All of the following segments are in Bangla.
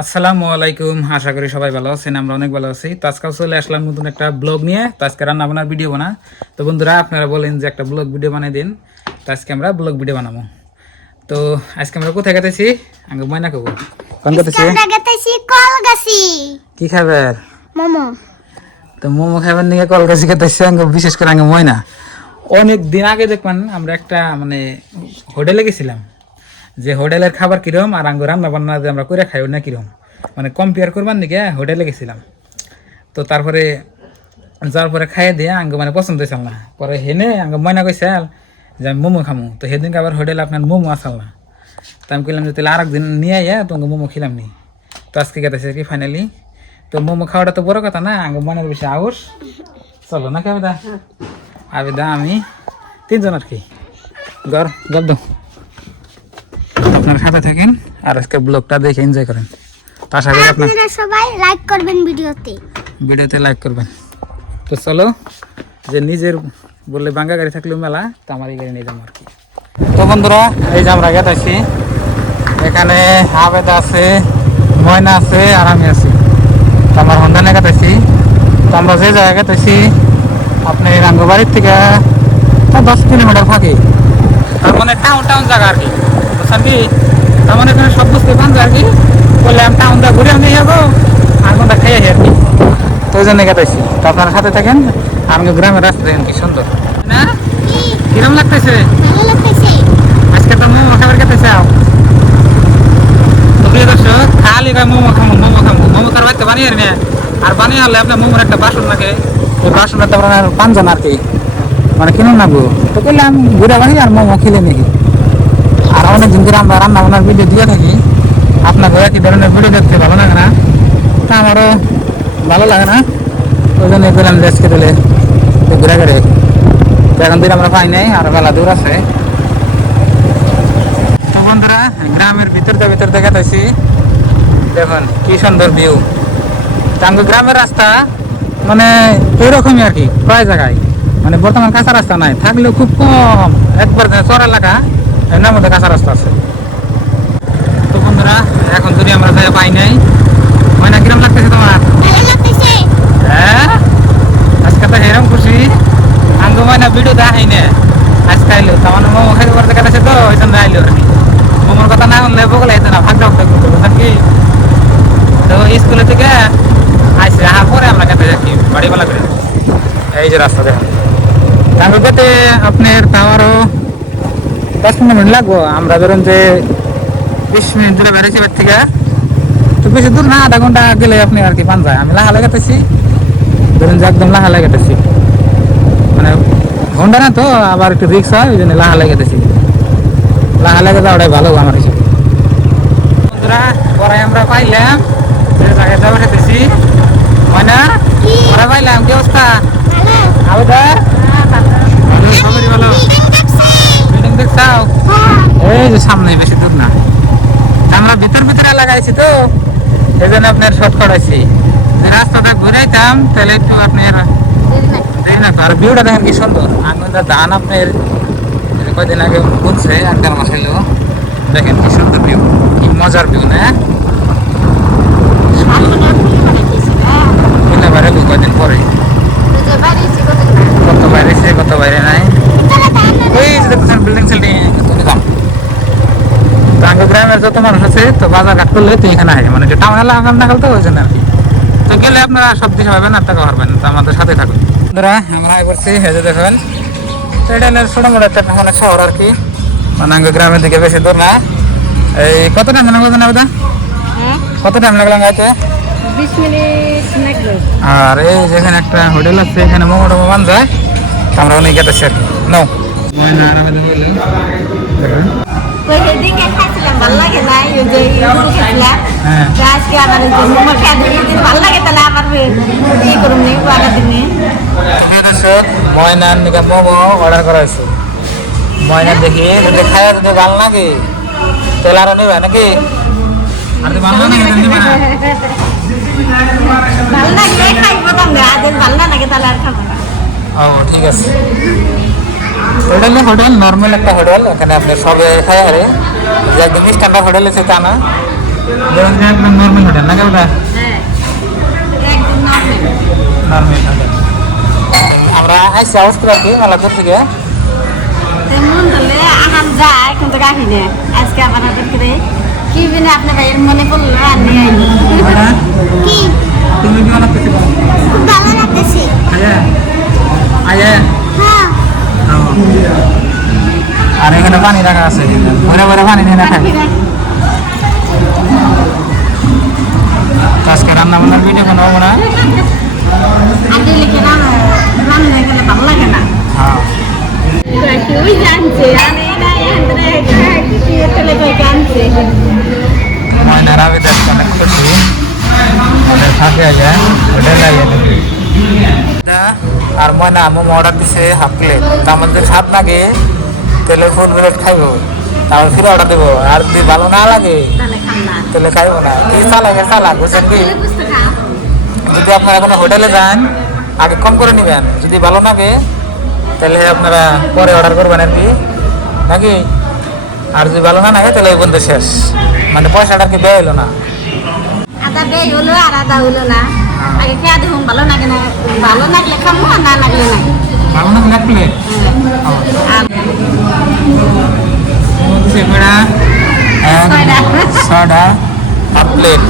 আসসালামু আলাইকুম, আশা করি সবাই ভালো আছেন। আমরা অনেক ভালো আছি। তো আজকাল চলে আসলাম নতুন একটা ব্লগ নিয়ে। তো আজকে রান্না বান্নার ভিডিও বানা। তো বন্ধুরা আপনারা বলেন যে একটা ব্লগ ভিডিও বানিয়ে দিন। তো আজকে আমরা ব্লগ ভিডিও বানাবো। তো আজকে আমরা কোথায় গেতেছি? আগে ময়না খাবো। কোন গেতেছি? কলগাছি। কি খাবে? মোমো। তো মোমো খাবেন নিয়ে কলগাছি গেতেছি। বিশেষ করে আগে ময়না অনেক দিন আগে দেখবেন আমরা একটা হোটেলে গেছিলাম, যে হোটেলের খাবার কিরম আর আঙ্গ রান্না বান্না যে আমরা করে খাই না কিরম কম্পেয়ার করবার দিকে হোটেলে গেছিলাম। তো তারপরে যাওয়ার পরে খাইয়ে দিয়ে আঙ্গ পছন্দ হয়েছিল না। পরে হেনে আঙ্গ ময়না কইসাল যে আমি মোমো খামো। তো সেদিনকে আবার হোটেলে আপনার মোমো আসাল না। তো আমি কইলাম যে তাহলে আর একদিন নিয়ে আইয়া তোমাকে মোমো খেলাম নি। তো আজকে গেতেছে কি ফাইনালি। তো মোমো খাওয়াটা তো বড় কথা না, আঙ্গ মনের বেশি আউস। চলো না কেবিদা আবিদা আমি তিনজন আর কি গর গদ্দ আপনার সাথে থাকেন আর আজকের ব্লগটা দেখে এনজয় করেন। তো আশা করি আপনারা সবাই লাইক করবেন, ভিডিওতে লাইক করবেন। তো চলো, যে নিজের বললে বাঙ্গা গাড়ি থাকলেও মেলা, তো আমার এই গাড়ি নিয়ে যাবো আর কি। তো বন্ধুরা এই যে আমরা গেতেছি, এখানে আবেদা আছে, ময়না আছে আর আমি আছি। তো আমার হন্ডা নিয়ে গেতেছি। তো আমরা যে জায়গায় গেতেছি আপনি রাঙ্গবাড়ির থেকে 10 কিলোমিটার থাকি। তার টাউন জায়গা আর কি, বুঝছেন কি? তার এখানে সব বুঝতে পারছি আর কি। বললে আমি টাউনটা ঘুরে আমি যাবো আর কোনটা খেয়ে আর কি। তো ওই জন্য গেতেছি। তো আপনার সাথে থাকেন। আমাকে গ্রামের রাস্তা দেখেন কি সুন্দর না, কিরম লাগতেছে? আজকে তো মোমো খাবার খেতে চাও? তো প্রিয় দর্শক, খালি মোমো খামো মোমো খাবার বাড়িতে বানিয়ে না। আর বানিয়ে আনলে আপনার মোমোর একটা বাসন লাগে, ওই বাসনটা তো আপনার 5 জন আর কি কিনুন না গো। তো বললাম ঘুরে বাড়ি আর মোমো খেলে নাকি। আর অনেকদিন ধরে আমরা রান্না বান্নার ভিডিও দিয়ে থাকি, আপনাদের একই ধরনের ভিডিও দেখতে ভালো লাগে না? তা আমারও ভালো লাগে না। ওই জন্য বললাম আজকে দিলে ঘুরে ঘুরে। তো এখন দিন আমরা পাই নাই, আর বেলা দূর আছে। তো বন্ধুরা গ্রামের ভিতর দেখে তাইছি, দেখুন কি সুন্দর ভিউ। তাঙ্গ গ্রামের রাস্তা এরকমই আর কি, প্রায় জায়গায় বর্তমান কাঁচা রাস্তা নাই, থাকলেও খুব কম। একবার চর এলাকা এর মধ্যে কাঁচা রাস্তা আছে। তো বন্ধুরা এখন যদি আমরা জায়গা পাই নাই, ময়না কিরম লাগতেছে তোমার? হ্যাঁ, আজকে তো এরকম খুশি আঙ্গ ময়না ভিডিও দেখাই না। আজকে আইলো তার মোমো খাইতে পারতে গেছে, তো ওই জন্য আইলো আর কি। মোমোর কথা না শুনলে বগলে আইতো না, ভাগটা ভাগটা করতো, বুঝলেন কি? তো স্কুলে থেকে আইসে আসার পরে আমরা খেতে যাচ্ছি বাড়িওয়ালা করে। এই যে রাস্তা দেখেন, তারপর যেতে আপনার তাও 10-15 মিনিট লাগবো। আমরা ধরুন যে 20 মিনিট ধরে বেড়েছি বাড়ি থেকে, তো বেশি দূর না, আধা ঘন্টা গেলে আপনি আর কি পান যায়। আমি লাহা লাগাতেছি, ধরুন যে একদম লাহা লাগাতেছি, ঘন্টা না তো আবার একটু রিক্স হয়, ওই জন্য লাহা লাগাতেছি। লাহা লাগে যাওয়াটাই ভালো আমার হিসেবে। বন্ধুরা পরে আমরা পাইলাম যে জায়গায় যাওয়া খেতেছি, হয় না? পরে পাইলাম কি অবস্থা? আবেদা সবারই ভালো। বিল্ডিং দেখছাও? এই যে সামনে, বেশি দূর না। আমরা ভিতরে লাগাইছি, তো এই জন্য আপনার শর্ট করাইছি। যে রাস্তাটা ঘুরাইতাম তাহলে একটু আপনার দেরি না। আর ভিউটা দেখেন কি সুন্দর। আঙ্গুলটা ধান আপনার কয়দিন আগে বুনছে, 1-1.5 মাস হইলো। দেখেন কি সুন্দর ভিউ, কি মজার ভিউ না? বাইরে কয়দিন পরে কত বাইরে নাই। ওই যে দেখছেন বিল্ডিং সিল্ডিং কম। তো গ্রামের যত মানুষ আছে, তো বাজার ঘাট করলে তো এখানে আসে, যে টাউন এলাকা না গেলে তো ওই জন্য আর কি। তো গেলে আপনারা সব দিকে পাবেন আর টাকা পারবেন। তো আমাদের সাথে থাকুন বন্ধুরা। আমরা করছি হেজে দেখবেন, তো এটা হলো ছোটো মোটো একটা শহর আর কি, গ্রামের দিকে বেশি দূর না। এই কত টাইম লাগলো না দাদা? কত টাইম লাগলো গাইতে? 20 মিনিট লাগলো। আর এই যেখানে একটা হোটেল আছে, এখানে মোমো টোমো বান যায়। আমরা অনেক গেতেছি আর কি। নো ভালো লাগে না, আজকে আমার ভালো লাগে, তাহলে আমার ই করুন ময়নার নিকা মোমো অর্ডার করা হয়েছে। ময়না দেখি যদি খায়, যদি ভালো লাগে তাহলে আরো নেবে নাকি? আর যদি ভালো লাগে নিবে না? ভালো লাগলে খাইবো, ভালো না লাগে তাহলে আর খাবো না। ও ঠিক আছে। হোটেল নর্মাল একটা হোটেল, এখানে আপনি সবে খাই। আরে যে একদম স্ট্যান্ডার্ড হোটেল আছে তা না, একদম নর্মাল হোটেল। নাকি ওটা হ্যাঁ একদম নরমাল নর্মাল আমরা আইসি আওয়াজ করে আর কি মেলা দূর থেকে তেমন হলে আনাম যায় কিন্তু রাখি না আজকে আবার হাতের করে কি বিনে আপনার ভাইয়ের মনে পড়লো আর নিয়ে আইনি কি তুমি কি বানাতেছি খুব ভালো লাগতেছে আয়া আয়া হ্যাঁ আর এখানে পানি রাখা আছে ভরে ভরে পানি নিয়ে রাখা আজকে রান্না বান্নার ভিডিও কোনো হবো না আগে লিখে রান্না গেলে ভালো লাগে না হ্যাঁ ওই জানছে আমি না চলে যাই জানছে ময়না রাবে দেখ অনেক খুশি ওদের থাকে আয়া ওদের লাগে আর ময়না মোমো অর্ডার দিছে হাফ প্লেট তা আমাদের স্বাদ লাগে তাহলে ফুল প্লেট খাইবো তারপর ফিরে অর্ডার দেবো আর যদি ভালো না লাগে তাহলে খাম না তাহলে খাইবো না কি চালাক বুঝছেন কি বুঝতে খাও যদি আপনারা কোনো হোটেলে যান আগে কম করে নেবেন যদি ভালো লাগে তাহলে আপনারা পরে অর্ডার করবেন আর কি নাকি আর যদি ভালো না লাগে তাহলে ওই বন্ধু শেষ মানে পয়সাটা আর কি ব্যয় হলো না আদা বে হলো আর আদা হলো না আগে খেয়ে দেখুন ভালো লাগে না ভালো লাগলে খাবো আর না লাগলে না ভালো না এক প্লেট আর সেটা ছটা হাফ প্লেট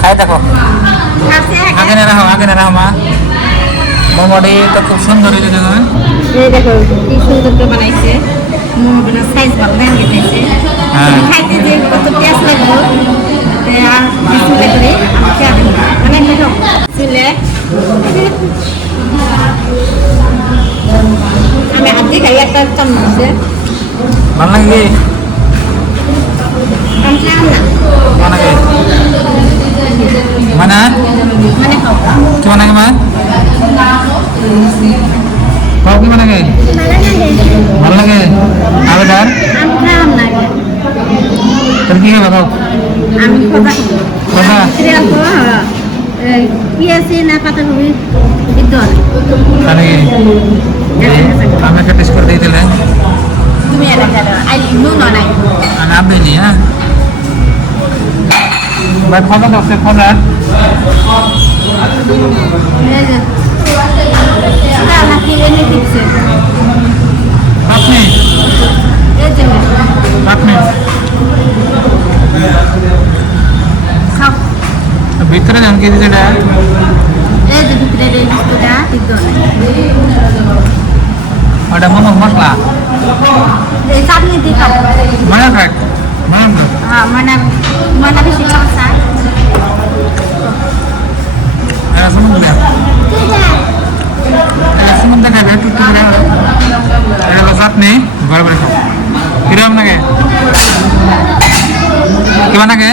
খাই দেখো আগে না রাখো মা মোমোটি তো খুব সুন্দর হয়েছে দেখো এই দেখো কি সুন্দর করে বানাইছে মোমোটার সাইজ ভালো ভেঙে গেছে খাইতে যে কত পেঁয়াজ লাগলো আর বিস্কুট করে আমি খেয়ে দেবো অনেক দেখো চলে আমি হাত দিয়ে খাই একটা চামচ ভালো লাগে আমি খাই না কেমন লাগে মানে মানে খাও কেমন লাগে মা খাও কেমন লাগে ভালো লাগে আবেদার আমি খাম না তাহলে কি খাবে খাও আমি কথা কথা সিরিয়াল তো কি আছে না পাতা কবি বিদ্যুৎ তাহলে আমি একটা টেস্ট করে দিই তাহলে তুমি এটা খেলো আই নুন নাই আমি আপনি নি হ্যাঁ ভাই খাওয়া দাও সে খাওয়া নাকি এনে দিচ্ছে আপনি এই যে আপনি খাও ভিতরে জান কি দিছে এটা এই যে ভিতরে এই বিস্কুটটা বিদ্যুৎ ওটা মোমো মশলা এই চাটনি দিয়ে খাও মানে খাক মানে হ্যাঁ মানে মানে বেশি খাওয়া চাই সমুদ্র সমুদ্র খাবে একটু এটা হলো চাটনি ঘরে ঘরে খাও কিরকম লাগে কিবা লাগে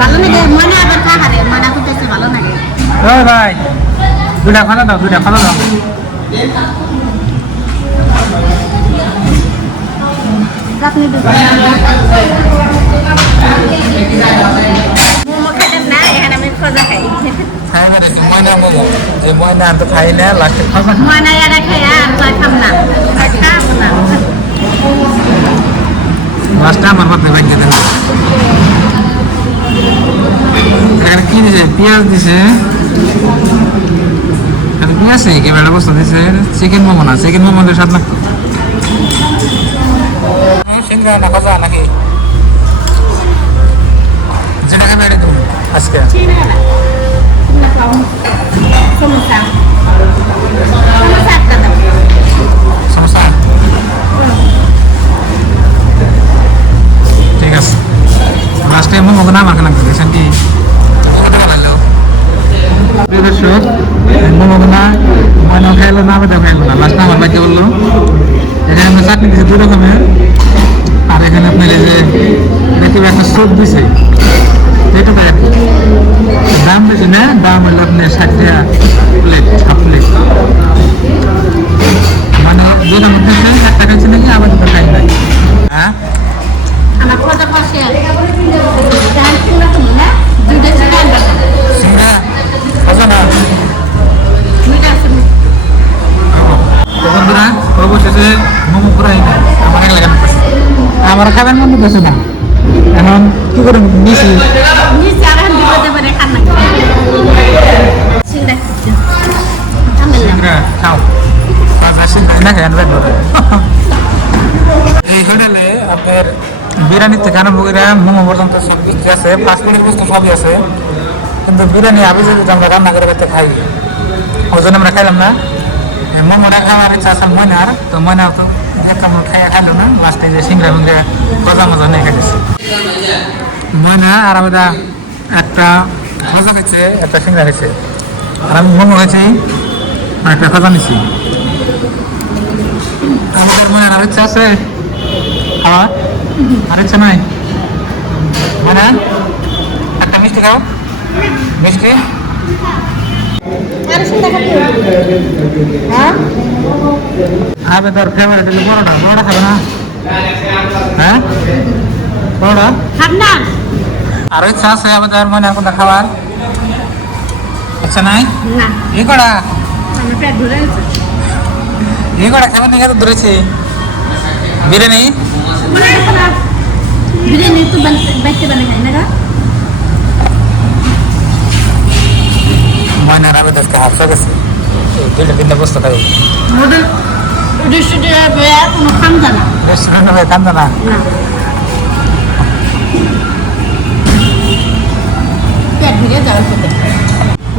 ভালো লাগে মনে আবার খা হারে মানে করতেছে ভালো লাগে ওই ভাই দুটা খাওয়া দাও চাটনি দিয়ে মোমো খাইতেন না এখানে আমি খোঁজা খাই খাই না দেখি ময়না মোমো যে ময়না আর তো খাই না লাস্টে খাওয়া মনে এটা খাই আর খাম না খাবো না লাস্টে আমার মধ্যে ভাগ্য দেন এখানে কি দিছে পেঁয়াজ দিছে আর পেঁয়াজ নেই কেমন অবস্থা দিছে চিকেন মোমো না চিকেন মোমো দিয়ে স্বাদ লাগতো সিংড়া না খাজা নাকি যেটা খাবে এটা তুমি আজকে সমস্যা একটা দাও সমস্যা ঠিক আছে লাস্ট টাইম মোমো না মাখা লাগবে দেখছেন কি দর্শক মোমো না ময়না খাইলো না বেদা খাইলো না লাস্ট আমার বাচ্চা বললো এখানে আমরা চাটনি দিয়েছি দুই রকমের আর এখানে আপনার এই যে দেখতে একটা স্যুপ দিছে এটুকু আর কি দাম বেশি না দাম হলো আপনার 60 টাকা প্লেট হাফ প্লেট মানে যেটা মধ্যে একটা খাইছে নাকি আবার দুটো খাই নাই হ্যাঁ আমার খোঁজা পাশে ডান সিংড়া তুমি না দুইটা সিংড়া সিংড়া খাজা না দুইটা আছে তো বন্ধুরা অবশেষে মোমো পুরাই না আমার এলাকা আমার খাবার মনে করছে না এখন কি করে নিয়েছি না খেয়ে পেট ভরে এই হোটেলে আপনার বিরিয়ানি থেকে আরম্ভ করে মোমো পর্যন্ত সব কিছু আছে, ফাস্টফুডের বস্তু সবই আছে, কিন্তু বিরিয়ানি আগে যদি আমরা রান্না করে খেতে খাই ওই জন্য আমরা খাইলাম না। মোমোটা খাওয়ার ইচ্ছা আছে ময়নার, তো ময়না তো কেমন খাইলো না, লাস্টে যে সিংড়া মিংড়া গজা মজা নিয়ে খাইতেছে ময়না। আর আমি একটা গজা খাইছে, একটা সিংড়া খাইছে, আর আমি মোমো খাইছি আর একটা গজা নিছি। আমাদের ময়নার আর ইচ্ছা আছে খাওয়া, আর ইচ্ছা নাই ময়না? একটা মিষ্টি খাও, মিষ্টি তোর ফেভারিট হলে বড়টা, বড়টা খাবে না? হ্যাঁ বড়টা আরো ইচ্ছা আছে আমাদের মনে কোনটা খাবার ইচ্ছা নাই? এই কটা এই কটা খাবেন না, ধরেছি বিরিয়ানি বিরিয়ানি তো বাইতে বানাই খাই না ময়নার আবেদনকে হাফসা গেছে, দুইটা তিনটা বস্তু খাই কোনো খাম জানা রেস্টুরেন্ট হয়ে কান্দা না। পেট ভরে যাওয়ার পথে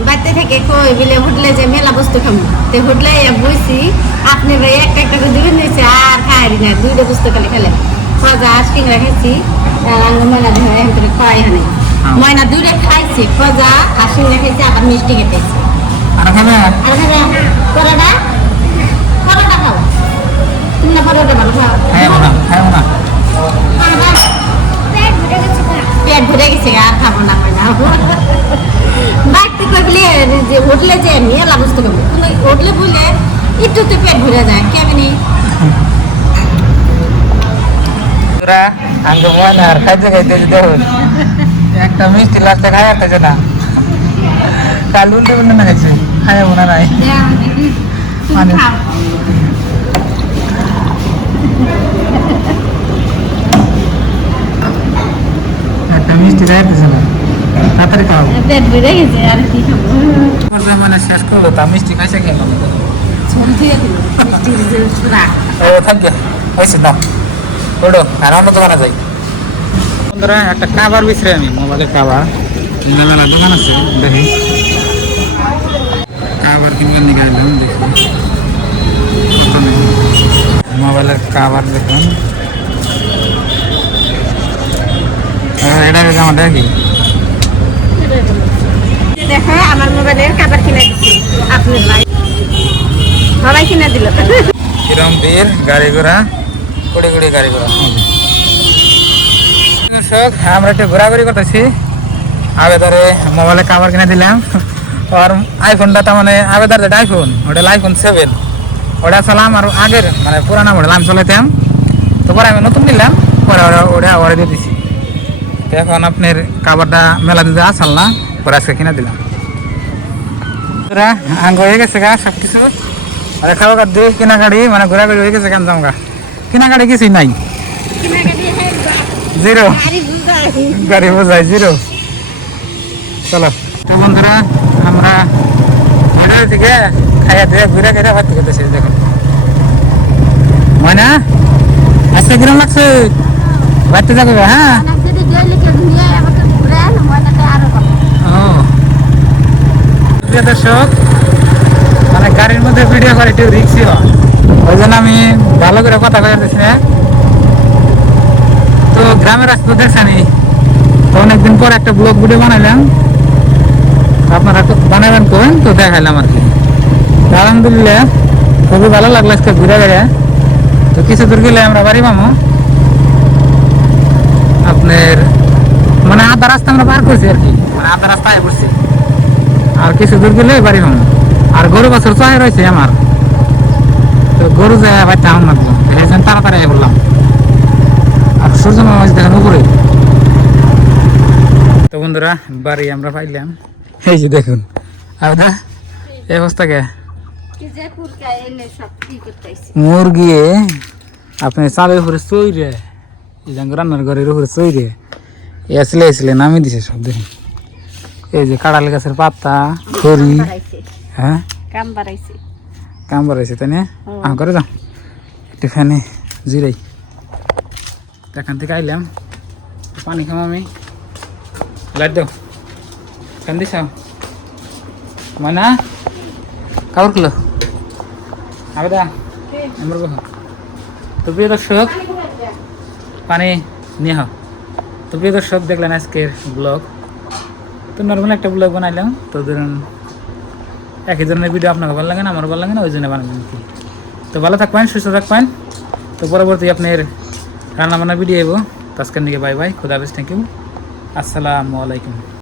বাড়তে থেকে কই বিলে হোটেলে যে মেলা বস্তু খাবো, তো হোটেলে বইছি আপনি ভাই একটা একটা করে দিবেন নিয়েছে আর খাই না, দুইটা বস্তু খালি খেলে খোঁজা সিংড়া খাইছি আর ময়না দিয়ে এখন করে খাওয়াই হয় ময়না দুইটা খাইছি, খোঁজা আর সিংড়া খাইছি, আবার মিষ্টি খেতেছি। আর খাবে আর খাবে পরোটা, পরোটা খাও তুমি না, পরোটা ভালো খাও। খাইবো না, খাইবো না, পেট ভরে গেছে আর খাবো না হয় না বাড়তে কই বলে যে হোটেলে যে মেলা বস্তু খাবো, হোটেলে বলে একটু তো পেট ভরে যায় কেমনি তোরা আঙ্গ ময়নার খাইতে খাইতে দেখুন একটা মিষ্টি লাস্টে খাই আসতেছে না, কাল উল্টে উল্টে না খাইছে, খাইবো না নাই মানে একটা মিষ্টি খাইতেছে না, তাড়াতাড়ি খাও। পেট ভরে গেছে আর কি খাবো, মানে শেষ করলো তা মিষ্টি খাইছে কেন? ছড়ি দিয়ে দিল মিষ্টির সুরা। ও থাকবে হয়েছে না ওডো আর অন্য দোকানে যাই। বন্ধুরা একটা খাবার বিছরে আমি মোবাইলের খাবার মেলা দোকান আছে, দেখি খাবার কিনবেন নিয়ে গেলাম, দেখি মোবাইলের খাবার দেখুন এটা আমার দেখি দেখো আমার মোবাইলের খাবার কিনে দিচ্ছি আপনার ভাই, সবাই কিনে দিল। কিরম বীর গাড়ি ঘোড়া কুড়ি কুড়ি গাড়ি ঘোড়া। দর্শক আমরা একটু ঘোরাঘুরি করতেছি, আবেদারে মোবাইলে কাভার কিনে দিলাম, আর আইফোনটা তো মানে আবেদার যেটা আইফোন ওটা আইফোন 7 ওটা চালাম, আর আগের মানে পুরানা মডেল আমি চলাইতাম, তো পরে আমি নতুন নিলাম, পরে ওটা ওরা দিয়ে দিছি। তো এখন আপনার কাভারটা মেলা দিতে আসাল না, পরে আজকে কিনে দিলাম। আঙ্গ হয়ে গেছে গা সব কিছু, আর খাওয়া কার দিয়ে কেনাকাটি মানে ঘোরাঘুরি হয়ে গেছে, কেন যাওয়া কেনাকাটি কিছুই নাই, জিরো গাড়ি বোঝাই জিরো। চলো তো বন্ধুরা আমরা হোটেল থেকে খাইয়া দিয়ে ঘুরে ঘুরে ভাত খেতেছি, দেখুন ময়না আজকে কিরম লাগছে বাড়তে যাবে? হ্যাঁ ও দর্শক মানে গাড়ির মধ্যে ভিডিও করে একটু রিক্সি হয়, ওই জন্য আমি ভালো করে কথা কয়ে দিচ্ছি না। তো গ্রামের রাস্তা দেখছানি, তো অনেকদিন পর একটা ব্লগ ভিডিও বানাইলাম, আপনারা বানাবেন করেন তো দেখাইলাম আর কি। আলহামদুলিল্লাহ খুবই ভালো লাগলো আজকে ঘুরে ঘুরে। তো কিছু দূর গেলে আমরা বাড়ি পাবো, আপনার মানে আধা রাস্তা আমরা পার করছি আর কি, মানে আধা রাস্তায় পড়ছি, আর কিছু দূর গেলে বাড়ি পাবো। আর গরু বছর চাই রয়েছে আমার, তো গরু যায় বাড়িতে আমার লাগবো, এই জন্য তাড়াতাড়ি বললাম। আর সূর্য মাছ দেখেন উপরে। তো বন্ধুরা বাড়ি আমরা পাইলাম, এই যে দেখুন আদা এই অবস্থা কে মুরগি আপনি চালের উপরে চইরে রান্নার ঘরের উপরে চইরে আসলে আসলে নামিয়ে দিছে সব দেখুন। এই যে কাঁড়াল গাছের পাতা খড়ি, হ্যাঁ কাম বাড়াইছে তাই না করে যাও। একটু ফ্যানে জিরাই। এখান থেকে আইলাম, পানি খাম আমি। লাইট দাও, ফ্যান দিস মানা কাপড় খুলো আবেদা আমার বহ। তো প্রিয় দর্শক, পানি নিয়ে হ। তো প্রিয় দর্শক, দেখলেন আজকের ব্লগ। তো নর্মাল একটা ব্লগ বানাইলাম। তো ধরুন একই ধরনের ভিডিও আপনাকে ভালো লাগে না, আমার ভালো লাগে না, ওই জন্য বানালাম কি। তো ভালো থাকবেন, সুস্থ থাকবেন। তো পরবর্তী আপনার রান্না বান্না ভিডিও এবো। তো আজকের দিকে বাই বাই, খুদা হাফেজ, থ্যাংক ইউ, আসসালামু আলাইকুম।